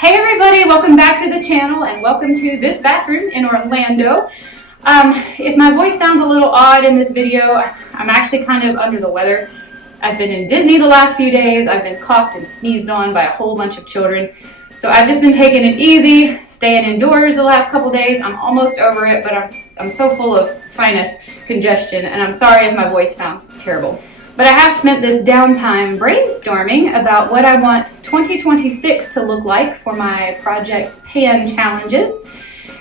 Hey everybody, welcome back to the channel and welcome to this bathroom in Orlando. If my voice sounds a little odd in this video, I'm actually kind of under the weather. I've been in Disney the last few days. I've been coughed and sneezed on by a whole bunch of children. So I've just been taking it easy, staying indoors the last couple days. I'm almost over it, but I'm so full of sinus congestion and I'm sorry if my voice sounds terrible. But I have spent this downtime brainstorming about what I want 2026 to look like for my Project PANNED challenges.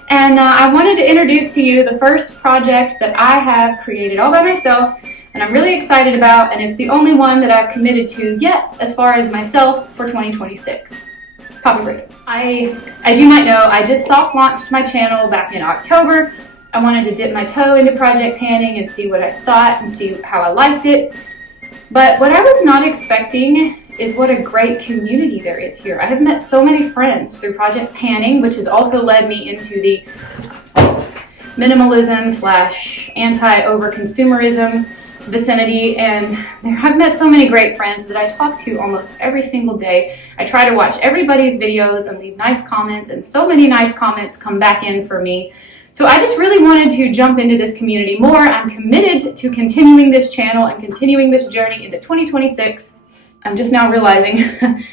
And I wanted to introduce to you the first project that I have created all by myself and I'm really excited about, and it's the only one that I've committed to yet as far as myself for 2026. Coffee break. As you might know, I just soft launched my channel back in October. I wanted to dip my toe into Project Panning and see what I thought and see how I liked it. But what I was not expecting is what a great community there is here. I have met so many friends through Project Panning, which has also led me into the minimalism / anti-over-consumerism vicinity, and I've met so many great friends that I talk to almost every single day. I try to watch everybody's videos and leave nice comments, and so many nice comments come back in for me. So I just really wanted to jump into this community more. I'm committed to continuing this channel and continuing this journey into 2026. I'm just now realizing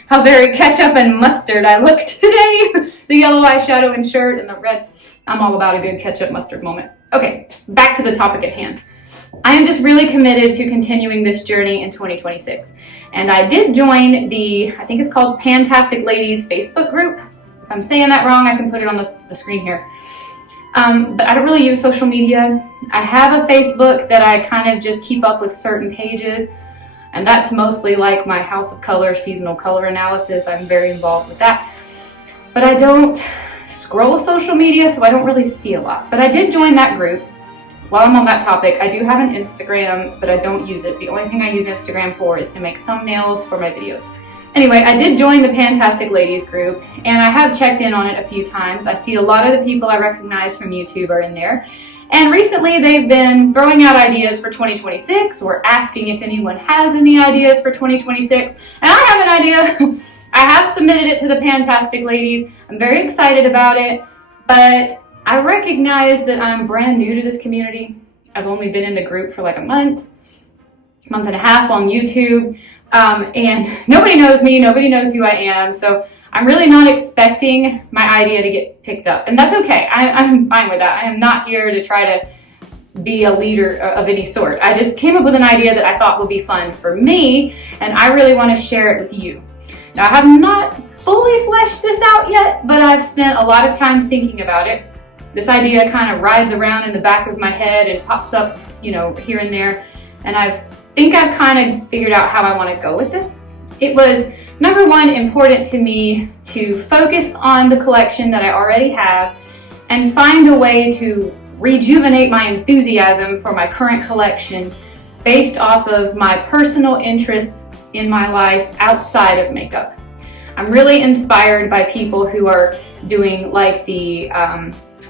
how very ketchup and mustard I look today. The yellow eyeshadow and shirt and the red. I'm all about a good ketchup mustard moment. Okay, back to the topic at hand. I am just really committed to continuing this journey in 2026. And I did join the, I think it's called Fantastic Ladies Facebook group. If I'm saying that wrong, I can put it on the screen here. But I don't really use social media. I have a Facebook that I kind of just keep up with certain pages. And that's mostly like my House of Color, seasonal color analysis. I'm very involved with that. But I don't scroll social media, so I don't really see a lot. But I did join that group. While I'm on that topic, I do have an Instagram, but I don't use it. The only thing I use Instagram for is to make thumbnails for my videos. Anyway, I did join the Fantastic Ladies group, and I have checked in on it a few times. I see a lot of the people I recognize from YouTube are in there. And recently they've been throwing out ideas for 2026 or asking if anyone has any ideas for 2026. And I have an idea. I have submitted it to the Fantastic Ladies. I'm very excited about it, but I recognize that I'm brand new to this community. I've only been in the group for like a month and a half on YouTube. And nobody knows me, nobody knows who I am, so I'm really not expecting my idea to get picked up. And that's okay, I'm fine with that. I am not here to try to be a leader of any sort. I just came up with an idea that I thought would be fun for me, and I really want to share it with you. Now, I have not fully fleshed this out yet, but I've spent a lot of time thinking about it. This idea kind of rides around in the back of my head and pops up, here and there, and I think I've kind of figured out how I want to go with this. It was, number one, important to me to focus on the collection that I already have and find a way to rejuvenate my enthusiasm for my current collection based off of my personal interests in my life outside of makeup. I'm really inspired by people who are doing like the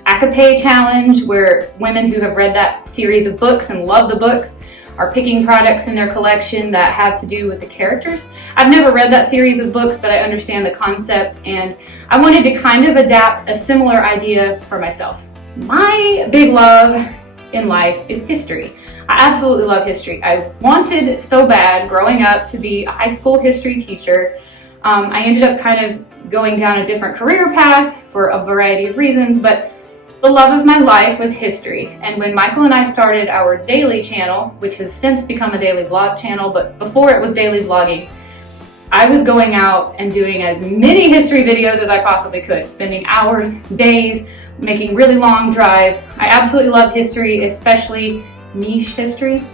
Agape challenge, where women who have read that series of books and love the books are picking products in their collection that have to do with the characters. I've never read that series of books, but I understand the concept, and I wanted to kind of adapt a similar idea for myself. My big love in life is history. I absolutely love history. I wanted so bad growing up to be a high school history teacher. I ended up kind of going down a different career path for a variety of reasons, but the love of my life was history. And when Michael and I started our daily channel, which has since become a daily vlog channel, but before it was daily vlogging, I was going out and doing as many history videos as I possibly could, spending hours, days, making really long drives. I absolutely love history, especially niche history.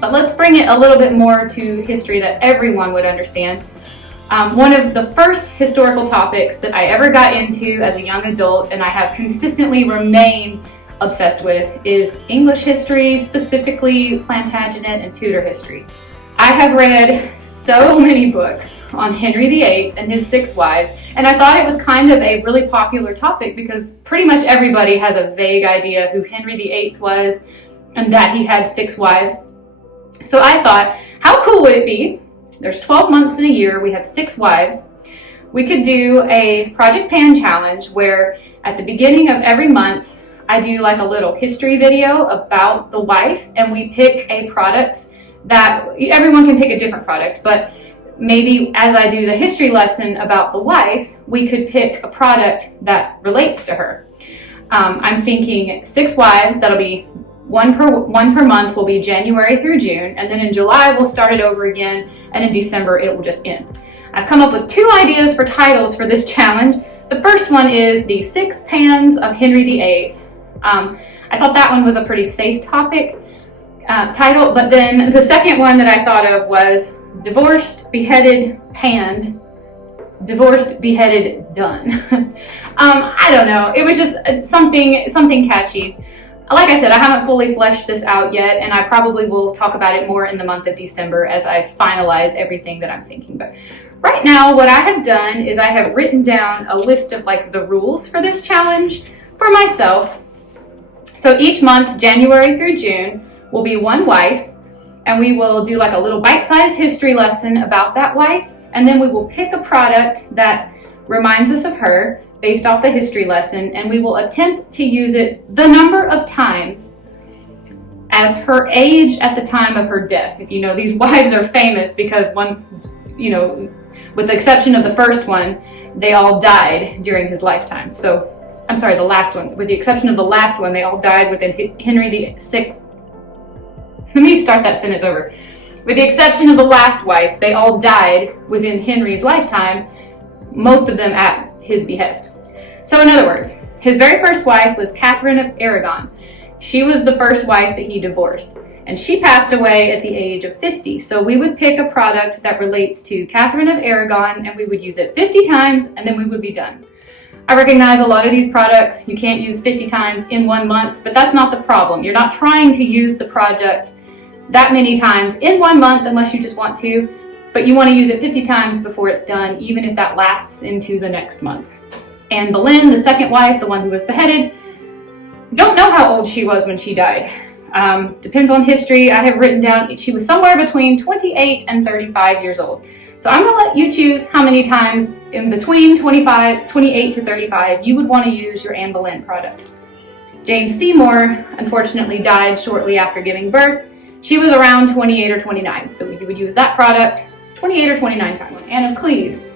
But let's bring it a little bit more to history that everyone would understand. One of the first historical topics that I ever got into as a young adult, and I have consistently remained obsessed with, is English history, specifically Plantagenet and Tudor history. I have read so many books on Henry VIII and his 6 wives, and I thought it was kind of a really popular topic because pretty much everybody has a vague idea who Henry VIII was and that he had 6 wives. So I thought, how cool would it be? There's 12 months in a year, we have 6 wives. we could do a Project Pan challenge where at the beginning of every month, I do like a little history video about the wife, and we pick a product that everyone can pick a different product, but maybe as I do the history lesson about the wife, we could pick a product that relates to her. I'm thinking 6 wives, that'll be one per month, will be January through June, and then in July we'll start it over again, and in December it will just end. I've come up with 2 ideas for titles for this challenge. The first one is the 6 Pans of Henry VIII. I thought that one was a pretty safe topic title, but then the second one that I thought of was Divorced, Beheaded, Panned, Divorced, Beheaded, Done. I don't know. It was just something catchy. Like I said, I haven't fully fleshed this out yet, and I probably will talk about it more in the month of December as I finalize everything that I'm thinking. But right now, what I have done is I have written down a list of like the rules for this challenge for myself. So each month, January through June, will be one wife, and we will do like a little bite-sized history lesson about that wife, and then we will pick a product that reminds us of her based off the history lesson, and we will attempt to use it the number of times as her age at the time of her death. If you know, these wives are famous because one, you know, with the exception of the first one, they all died during his lifetime. So, I'm sorry, the last one. With the exception of the last one, they all died within Henry VI. Let me start that sentence over. With the exception of the last wife, they all died within Henry's lifetime, most of them at his behest. So in other words, his very first wife was Catherine of Aragon. She was the first wife that he divorced, and she passed away at the age of 50. So we would pick a product that relates to Catherine of Aragon, and we would use it 50 times, and then we would be done. I recognize a lot of these products you can't use 50 times in 1 month, but that's not the problem. You're not trying to use the product that many times in 1 month unless you just want to, but you want to use it 50 times before it's done, even if that lasts into the next month. Anne Boleyn, the second wife, the one who was beheaded, don't know how old she was when she died. Depends on history. I have written down she was somewhere between 28 and 35 years old. So I'm going to let you choose how many times in between 28 to 35 you would want to use your Anne Boleyn product. Jane Seymour unfortunately died shortly after giving birth. She was around 28 or 29, so you would use that product 28 or 29 times. Anne of Cleves,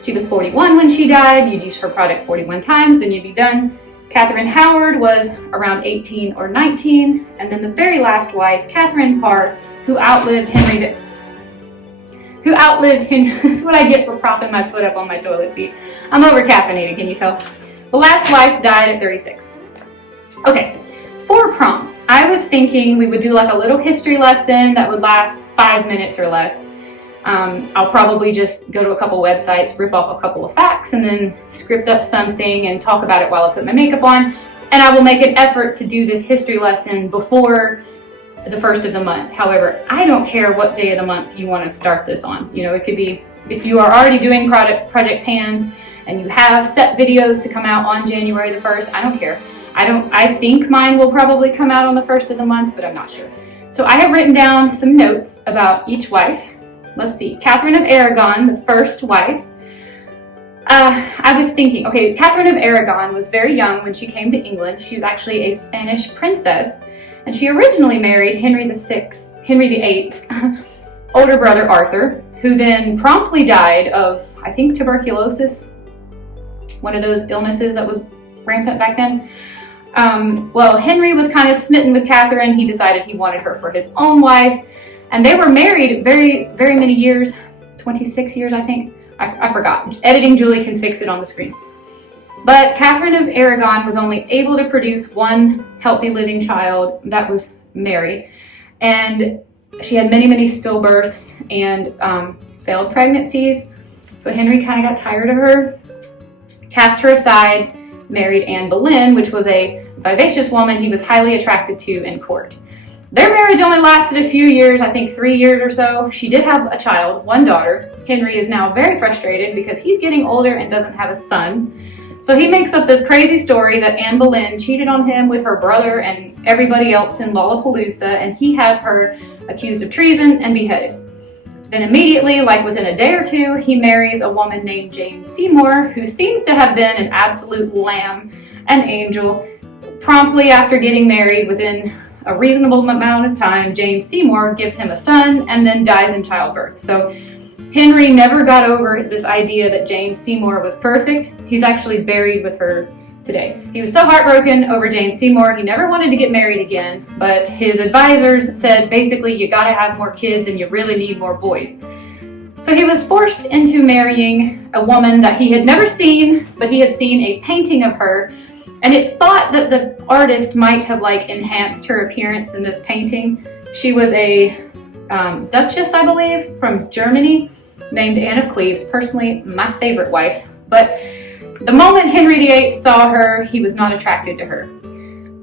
she was 41 when she died. You'd use her product 41 times, then you'd be done. Catherine Howard was around 18 or 19, and then the very last wife, Catherine Parr, who outlived Henry. That's what I get for propping my foot up on my toilet seat. I'm over caffeinated, can you tell? The last wife died at 36. Okay. For prompts, I was thinking we would do like a little history lesson that would last 5 minutes or less. I'll probably just go to a couple websites, rip off a couple of facts, and then script up something and talk about it while I put my makeup on. And I will make an effort to do this history lesson before the first of the month. However, I don't care what day of the month you want to start this on. You know, it could be if you are already doing Project Pans and you have set videos to come out on January the 1st, I don't care. I think mine will probably come out on the 1st of the month, but I'm not sure. So I have written down some notes about each wife. Let's see, Catherine of Aragon, the first wife. I was thinking, okay, Catherine of Aragon was very young when she came to England. She was actually a Spanish princess, and she originally married Henry VIII's older brother Arthur, who then promptly died of, I think, tuberculosis, one of those illnesses that was rampant back then. Well, Henry was kind of smitten with Catherine. He decided he wanted her for his own wife, and they were married very, very many years, 26 years, I think. I forgot. Editing Julie can fix it on the screen. But Catherine of Aragon was only able to produce one healthy living child, that was Mary, and she had many, many stillbirths and failed pregnancies. So Henry kind of got tired of her, cast her aside, married Anne Boleyn, which was a vivacious woman he was highly attracted to in court. Their marriage only lasted a few years, I think 3 years or so. She did have a child, one daughter. Henry is now very frustrated because he's getting older and doesn't have a son. So he makes up this crazy story that Anne Boleyn cheated on him with her brother and everybody else in Lollapalooza, and he had her accused of treason and beheaded. Then immediately, like within a day or two, he marries a woman named Jane Seymour, who seems to have been an absolute lamb, an angel. Promptly after getting married, within a reasonable amount of time, Jane Seymour gives him a son and then dies in childbirth. So Henry never got over this idea that Jane Seymour was perfect. He's actually buried with her today. He was so heartbroken over Jane Seymour, he never wanted to get married again, but his advisors said basically you gotta have more kids and you really need more boys. So he was forced into marrying a woman that he had never seen, but he had seen a painting of her, and it's thought that the artist might have enhanced her appearance in this painting. She was a duchess, I believe, from Germany, named Anne of Cleves, personally my favorite wife, but the moment Henry VIII saw her, he was not attracted to her.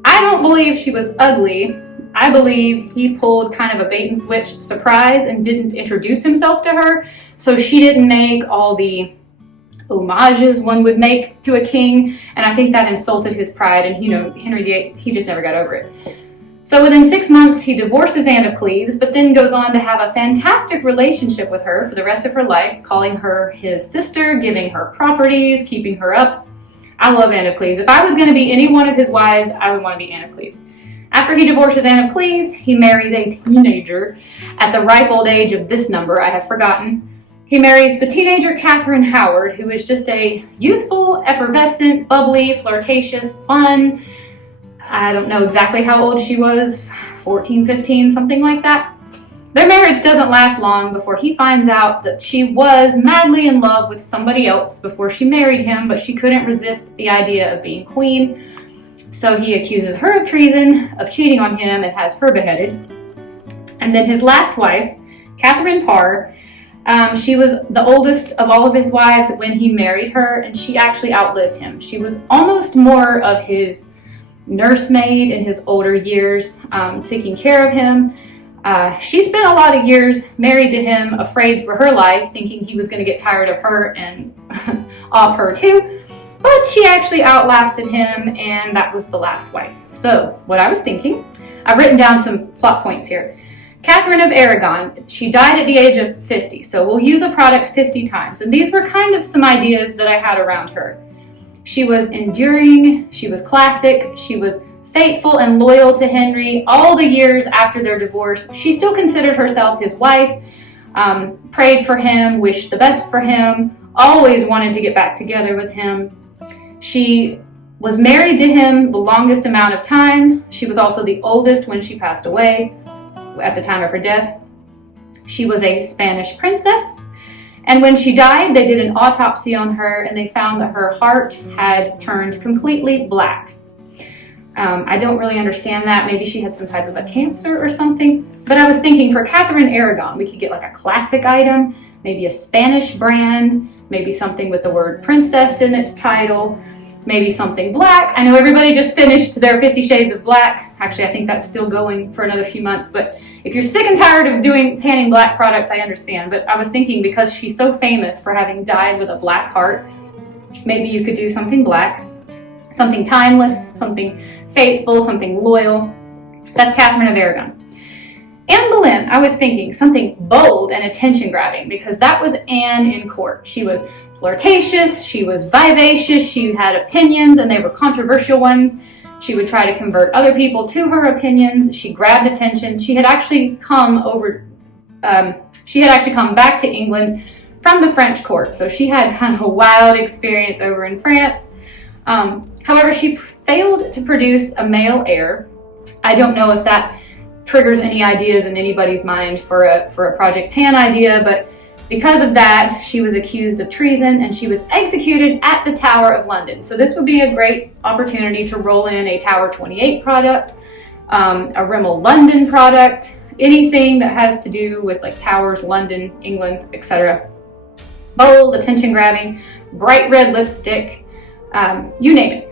I don't believe she was ugly. I believe he pulled kind of a bait and switch surprise and didn't introduce himself to her, so she didn't make all the homages one would make to a king, and I think that insulted his pride, and Henry VIII, he just never got over it. So within 6 months, he divorces Anne of Cleves, but then goes on to have a fantastic relationship with her for the rest of her life, calling her his sister, giving her properties, keeping her up. I love Anne of Cleves. If I was going to be any one of his wives, I would want to be Anne of Cleves. After he divorces Anne of Cleves, he marries a teenager at the ripe old age of this number, I have forgotten. He marries the teenager Catherine Howard, who is just a youthful, effervescent, bubbly, flirtatious, fun. I don't know exactly how old she was, 14, 15, something like that. Their marriage doesn't last long before he finds out that she was madly in love with somebody else before she married him, but she couldn't resist the idea of being queen. So he accuses her of treason, of cheating on him, and has her beheaded. And then his last wife, Catherine Parr, she was the oldest of all of his wives when he married her, and she actually outlived him. She was almost more of his nursemaid in his older years, taking care of him. She spent a lot of years married to him, afraid for her life, thinking he was going to get tired of her and off her too. But she actually outlasted him, and that was the last wife. So what I was thinking, I've written down some plot points here. Catherine of Aragon, she died at the age of 50, so we'll use a product 50 times. And these were kind of some ideas that I had around her. She was enduring, she was classic, she was faithful and loyal to Henry all the years after their divorce. She still considered herself his wife, prayed for him, wished the best for him, always wanted to get back together with him. She was married to him the longest amount of time. She was also the oldest when she passed away at the time of her death. She was a Spanish princess. And when she died, they did an autopsy on her and they found that her heart had turned completely black. I don't really understand that. Maybe she had some type of a cancer or something. But I was thinking for Catherine Aragon, we could get a classic item, maybe a Spanish brand, maybe something with the word princess in its title, maybe something black. I know everybody just finished their 50 Shades of Black. Actually, I think that's still going for another few months. But if you're sick and tired of panning black products, I understand. But I was thinking because she's so famous for having died with a black heart, maybe you could do something black, something timeless, something faithful, something loyal. That's Catherine of Aragon. Anne Boleyn, I was thinking something bold and attention-grabbing because that was Anne in court. She was flirtatious, she was vivacious, she had opinions and they were controversial ones. She would try to convert other people to her opinions. She grabbed attention. She had actually come back to England from the French court, so she had kind of a wild experience over in France. However, she failed to produce a male heir. I don't know if that triggers any ideas in anybody's mind for a Project Pan idea, but because of that, she was accused of treason and she was executed at the Tower of London. So this would be a great opportunity to roll in a Tower 28 product, a Rimmel London product, anything that has to do with Towers, London, England, etc. Bold, attention-grabbing, bright red lipstick, you name it.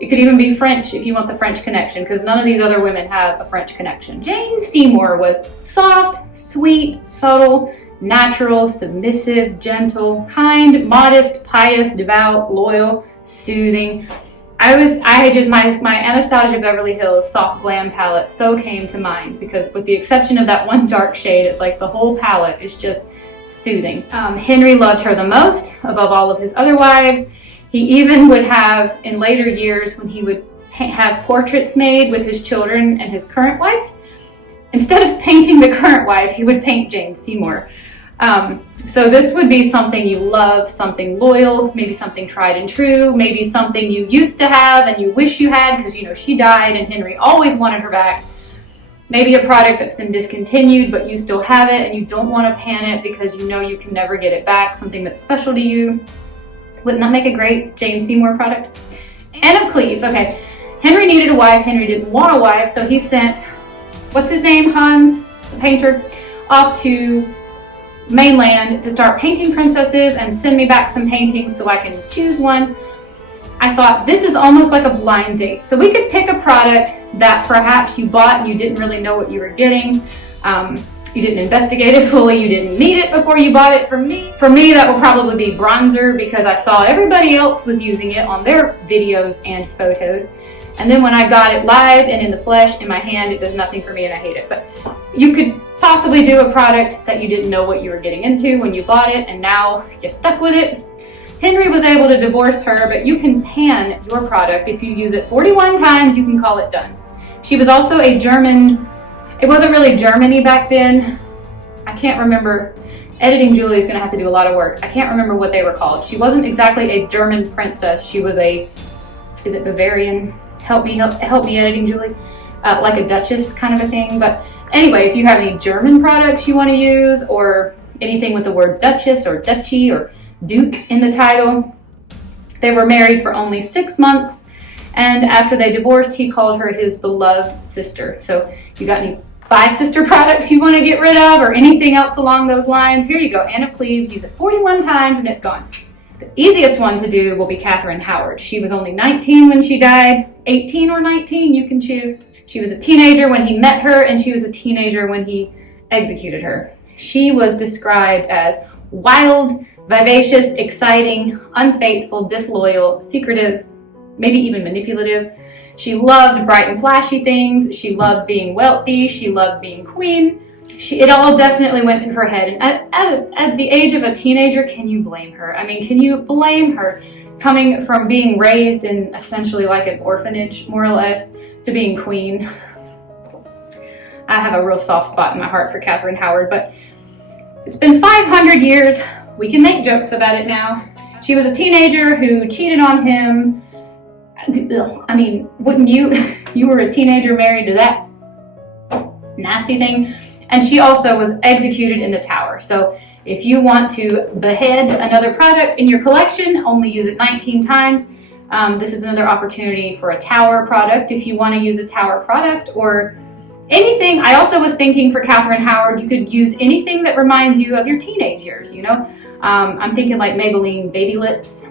It could even be French if you want the French connection, because none of these other women have a French connection. Jane Seymour was soft, sweet, subtle, natural, submissive, gentle, kind, modest, pious, devout, loyal, soothing. My Anastasia Beverly Hills soft glam palette so came to mind because with the exception of that one dark shade, it's the whole palette is just soothing. Henry loved her the most above all of his other wives. He even would have, in later years, when he would have portraits made with his children and his current wife, instead of painting the current wife, he would paint Jane Seymour. So this would be something you love, something loyal, maybe something tried and true, maybe something you used to have and you wish you had because, you know, she died and Henry always wanted her back. Maybe a product that's been discontinued, but you still have it and you don't want to pan it because you know you can never get it back, something that's special to you. Wouldn't that make a great Jane Seymour product? Anne of Cleves, okay. Henry needed a wife, Henry didn't want a wife, so he sent, what's his name, Hans, the painter, off to mainland to start painting princesses and send me back some paintings so I can choose one. I thought this is almost like a blind date. So we could pick a product that perhaps you bought and you didn't really know what you were getting. You didn't investigate it fully, you didn't need it before you bought it. For me, that will probably be bronzer because I saw everybody else was using it on their videos and photos. And then when I got it live and in the flesh in my hand, it does nothing for me and I hate it. But you could possibly do a product that you didn't know what you were getting into when you bought it and now you're stuck with it. Henry was able to divorce her, but you can pan your product. If you use it 41 times, you can call it done. She was also a German. It wasn't really Germany back then. I can't remember. Editing Julie is going to have to do a lot of work. I can't remember what they were called. She wasn't exactly a German princess. She was a, is it Bavarian? Help me editing Julie. Like a duchess kind of a thing. But anyway, if you have any German products you want to use or anything with the word duchess or duchy or duke in the title, they were married for only 6 months. And after they divorced, he called her his beloved sister. So you got any bi-sister products you want to get rid of or anything else along those lines? Here you go, Anne of Cleves, use it 41 times and it's gone. The easiest one to do will be Catherine Howard. She was only 19 when she died, 18 or 19, you can choose. She was a teenager when he met her and she was a teenager when he executed her. She was described as wild, vivacious, exciting, unfaithful, disloyal, secretive, maybe even manipulative. She loved bright and flashy things. She loved being wealthy. She loved being queen. It all definitely went to her head. And at the age of a teenager, can you blame her? I mean, can you blame her coming from being raised in essentially like an orphanage, more or less, to being queen? I have a real soft spot in my heart for Catherine Howard, but it's been 500 years. We can make jokes about it now. She was a teenager who cheated on him. I mean, wouldn't you? You were a teenager married to that nasty thing. And she also was executed in the tower. So if you want to behead another product in your collection, only use it 19 times. This is another opportunity for a tower product. If you want to use a tower product or anything, I also was thinking for Catherine Howard, you could use anything that reminds you of your teenage years, you know? I'm thinking like Maybelline Baby Lips,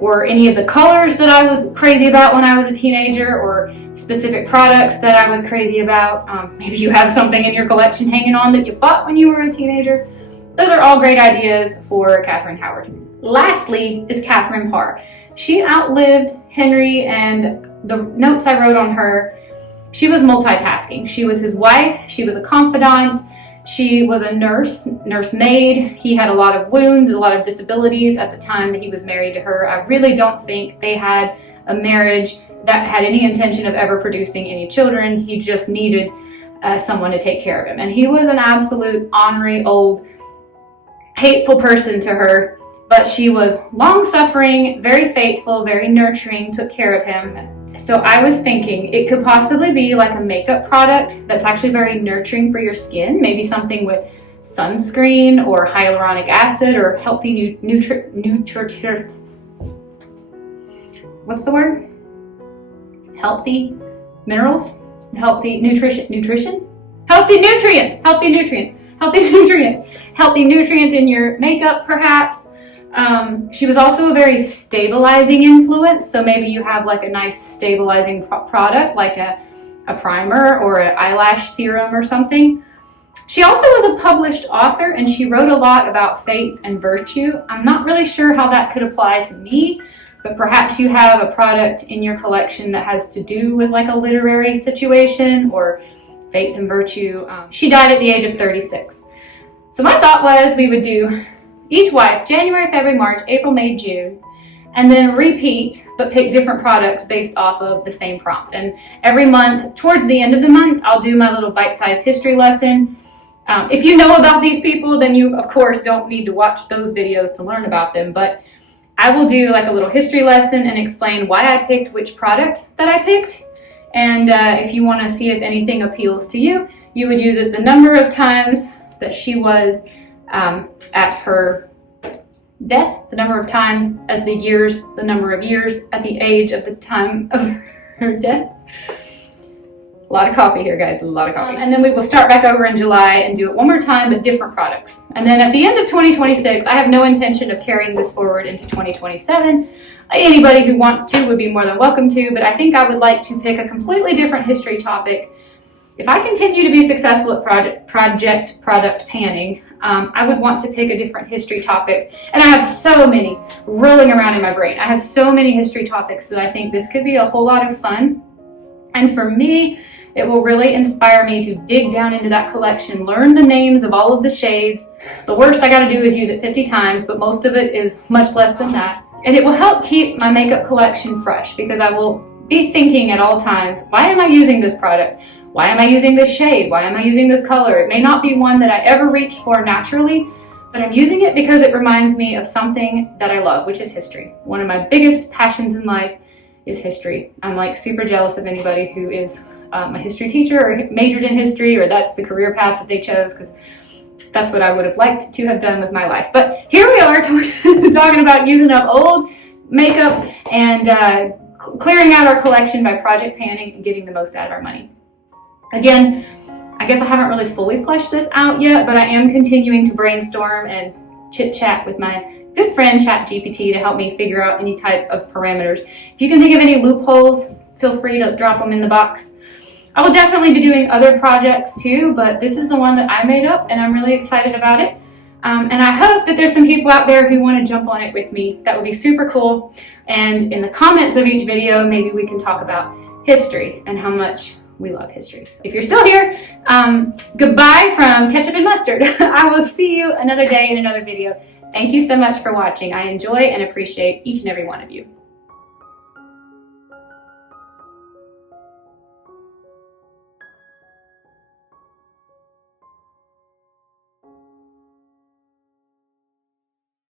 or any of the colors that I was crazy about when I was a teenager, or specific products that I was crazy about. Maybe you have something in your collection hanging on that you bought when you were a teenager. Those are all great ideas for Catherine Howard. Lastly is Catherine Parr. She outlived Henry, and the notes I wrote on her, she was multitasking. She was his wife, she was a confidant, she was a nursemaid. He had a lot of wounds, a lot of disabilities at the time that he was married to her. I really don't think they had a marriage that had any intention of ever producing any children. He just needed someone to take care of him. And he was an absolute ornery, old, hateful person to her, but she was long-suffering, very faithful, very nurturing, took care of him. So I was thinking it could possibly be like a makeup product that's actually very nurturing for your skin, maybe something with sunscreen or hyaluronic acid or healthy what's the word? Healthy minerals? Healthy nutrition? Healthy nutrients in your makeup perhaps. She was also a very stabilizing influence, so maybe you have like a nice stabilizing product like a primer or an eyelash serum or something. She also was a published author and she wrote a lot about faith and virtue. I'm not really sure how that could apply to me, but perhaps you have a product in your collection that has to do with like a literary situation or faith and virtue. She died at the age of 36. So my thought was we would do each wipe, January, February, March, April, May, June, and then repeat, but pick different products based off of the same prompt. And every month, towards the end of the month, I'll do my little bite-sized history lesson. If you know about these people, then you, of course, don't need to watch those videos to learn about them. But I will do like a little history lesson and explain why I picked which product that I picked. And if you want to see if anything appeals to you, you would use it the number of times that she was at her death, the number of times as the years, the number of years at the age of the time of her death. A lot of coffee here, guys, a lot of coffee. And then we will start back over in July and do it one more time, but different products. And then at the end of 2026, I have no intention of carrying this forward into 2027. Anybody who wants to would be more than welcome to, but I think I would like to pick a completely different history topic. If I continue to be successful at product panning, I would want to pick a different history topic. And I have so many rolling around in my brain. I have so many history topics that I think this could be a whole lot of fun. And for me, it will really inspire me to dig down into that collection, learn the names of all of the shades. The worst I gotta do is use it 50 times, but most of it is much less than that. And it will help keep my makeup collection fresh because I will be thinking at all times, why am I using this product? Why am I using this shade? Why am I using this color? It may not be one that I ever reach for naturally, but I'm using it because it reminds me of something that I love, which is history. One of my biggest passions in life is history. I'm like super jealous of anybody who is a history teacher or majored in history, or that's the career path that they chose, because that's what I would have liked to have done with my life. But here we are talking about using up old makeup and clearing out our collection by project panning and getting the most out of our money. Again, I guess I haven't really fully fleshed this out yet, but I am continuing to brainstorm and chit chat with my good friend ChatGPT to help me figure out any type of parameters. If you can think of any loopholes, feel free to drop them in the box. I will definitely be doing other projects too, but this is the one that I made up and I'm really excited about it. And I hope that there's some people out there who want to jump on it with me. That would be super cool. And in the comments of each video, maybe we can talk about history and how much we love history. So if you're still here, goodbye from Ketchup and Mustard. I will see you another day in another video. Thank you so much for watching. I enjoy and appreciate each and every one of you.